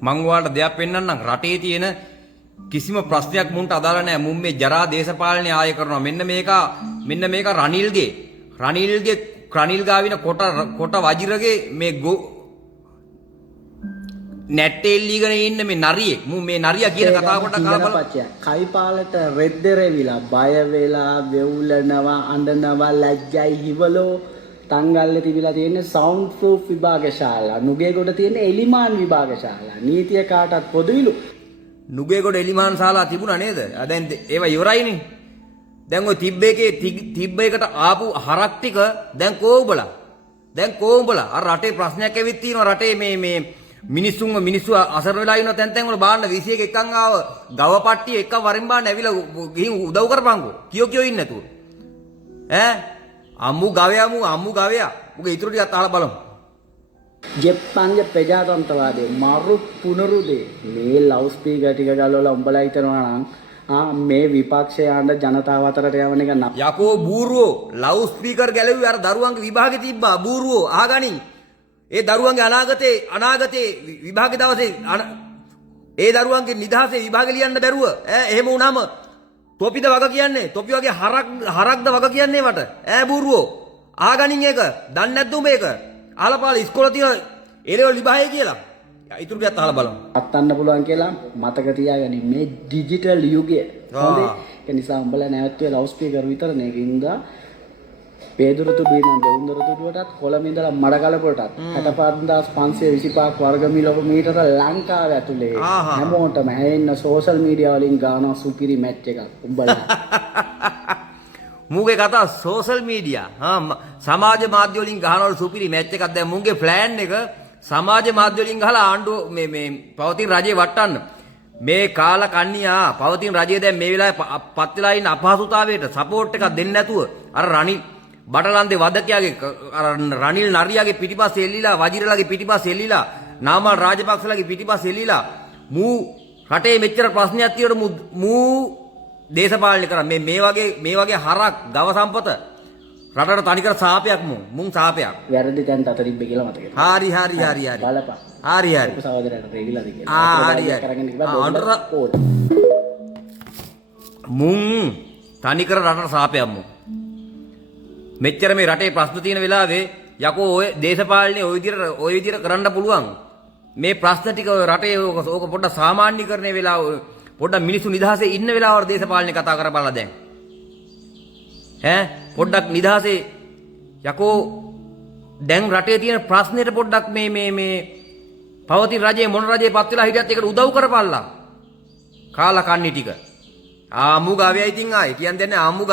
මං ඔයාලට දෙයක් පෙන්නන්නම්. රටේ තියෙන කිසිම ප්‍රශ්නයක් මුන්ට අදාළ නැහැ. මුන් මේ ජරා දේශපාලනය ආයෙ කරනවා. මෙන්න මේක රනිල්ගේ රනිල් ගාවින කොට වජිරගේ මේ නැට්ටෙල්ලීගෙන ඉන්න මේ නරියෙක්. මු මේ නරියා කියන කතාව පොඩ්ඩක් අහලා බලන්න. කයිපාලට රෙද්දරෙවිලා බය වෙලා වෙවුලනවා අඬනවා ලැජ්ජයි හිවලෝ තංගල්ලේ තිබිලා තියෙන සවුන්ඩ් ප්‍රූෆ් විභාගශාලා නුගේගොඩ තියෙන එලිමාන් විභාගශාලා නීතිය කාටත් පොදුවිලු නුගේගොඩ එලිමාන් ශාලා තිබුණා නේද? දැන් ඒවා ඉවරයිනේ. දැන් ඔය තිබ්බ එකට ආපු හරක් ටික දැන් කොඹලා අර රටේ ප්‍රශ්නයක් ඇවිත් තියෙනවා. රටේ මේ මිනිස්සු අසර වෙලා ඉන්න තැන් වල බාන්න 21 එකක් ආව ගව පට්ටිය එක වරින් බාන්න ඇවිල්ලා ගිහින් උදව් කරපන්කෝ. කියෝ ඉන්නේ නැතුව. ඈ අම්මු ගවයා. උගේ ඉතුරු ටිකත් අහලා බලමු. ජපාන්ගේ ප්‍රජාතන්ත්‍රවාදයේ මරු පුනරුදේ මේ ලවුඩ් ස්පීකර් ටික ගලවලා උඹලා හිතනවා නම් මේ විපක්ෂයන්ට ජනතාව අතරට යවන එක නප යකෝ බූරුවෝ ලවුඩ් ස්පීකර් ගැලවුවේ අර දරුවන්ගේ විභාගේ තිබ්බා බූරුවෝ අහගනින්. ඒ දරුවන්ගේ අනාගතේ විභාග දවසේ ඒ දරුවන්ගේ නිදහසේ විභාග ලියන්න බැරුව එහෙම වුණාම තොපිද වග කියන්නේ තොපි වගේ හරක්ද වග කියන්නේ වට බූරුවෝ අහගනින් ඒක දන්නේ නැද්ද උඹ ඒක අහලපාල ඉස්කෝලේ තියෙන එලෙවල් විභාගය කියලා ඉතුරු ටිකත් අහලා බලමු අත්තන්න පුළුවන් කියලා මතක තියාගනින් මේ ඩිජිටල් යුගය හොඳේ ඒ නිසා උඹලා නැවතුනේ ලවුඩ් ස්පීකර් විතර නේකින්ද පේදුරුතු බීනන් දෙවුන්දරුතුටත් කොළඹ ඉඳලා මඩකලපුරටත් 65525 වර්ග කිලෝමීටර ලංකාව ඇතුලේ හැමෝටම ඇහෙන්න සෝෂල් මීඩියා වලින් ගාන සුපිරි මැච් එකක් උඹලා මුගේ කතා සෝෂල් මීඩියා සමාජ මාධ්‍ය වලින් ගහනවල සුපිරි මැච් එකක් දැන් මුගේ ප්ලෑන් එක සමාජ මාධ්‍ය වලින් ගහලා ආණ්ඩුව මේ පවතින රජේ වටන්න මේ කාල කන්නියා පවතින රජය දැන් මේ වෙලාවේ පත් වෙලා ඉන්න අපහසුතාවයට සපෝට් එකක් දෙන්නේ නැතුව අර රනිල් බටලන්දේ වදකයාගේ රනිල් නරියාගේ පිටිපස්සේ එල්ලිලා වජිරලාගේ පස්සේ එල්ලිලා නාමල් රාජපක්ෂලාගේ පිටිපස්සේ එල්ලිලා මූ රටේ මෙච්චර ප්‍රශ්නයක් තියෙනකොට මූ දේශපාලනය කරා මේ වගේ හරක් ගව සම්පත රටට තනිකර සාපයක් මුන් සාපයක් වැරදි තැනට අත තිබ්බේ කියලා මතකයි හරි බලපන් හරි සහෝදරයට රෙගිලාද කියලා කරගෙන ඉබ්බා මුන් තනිකර රටට සාපයක් මුන් මෙච්චර මේ රටේ ප්‍රශ්න තියෙන වෙලාවේ යකෝ ඔය දේශපාලනේ ඔය විදිහට කරන්න පුළුවන් මේ ප්‍රශ්න ටික රටේ ඕක පොඩ්ඩක් සාමාන්‍යීකරණය වෙලා පොඩ්ඩක් මිනිස්සු නිදහසේ ඉන්න වෙලාවවල දේශපාලනේ කතා කරපළා දැන් පොඩ්ඩක් නිදහසේ යකෝ දැන් රටේ තියෙන ප්‍රශ්නෙට පොඩ්ඩක් මේ පවතින රජයේ මොන රජයේ පත් වෙලා හිටියත් ඒකට උදව් කරපළා කාලා කන්නි ටික ආමු ගාවයි ඉතින් ආයේ කියන්නේ ආමු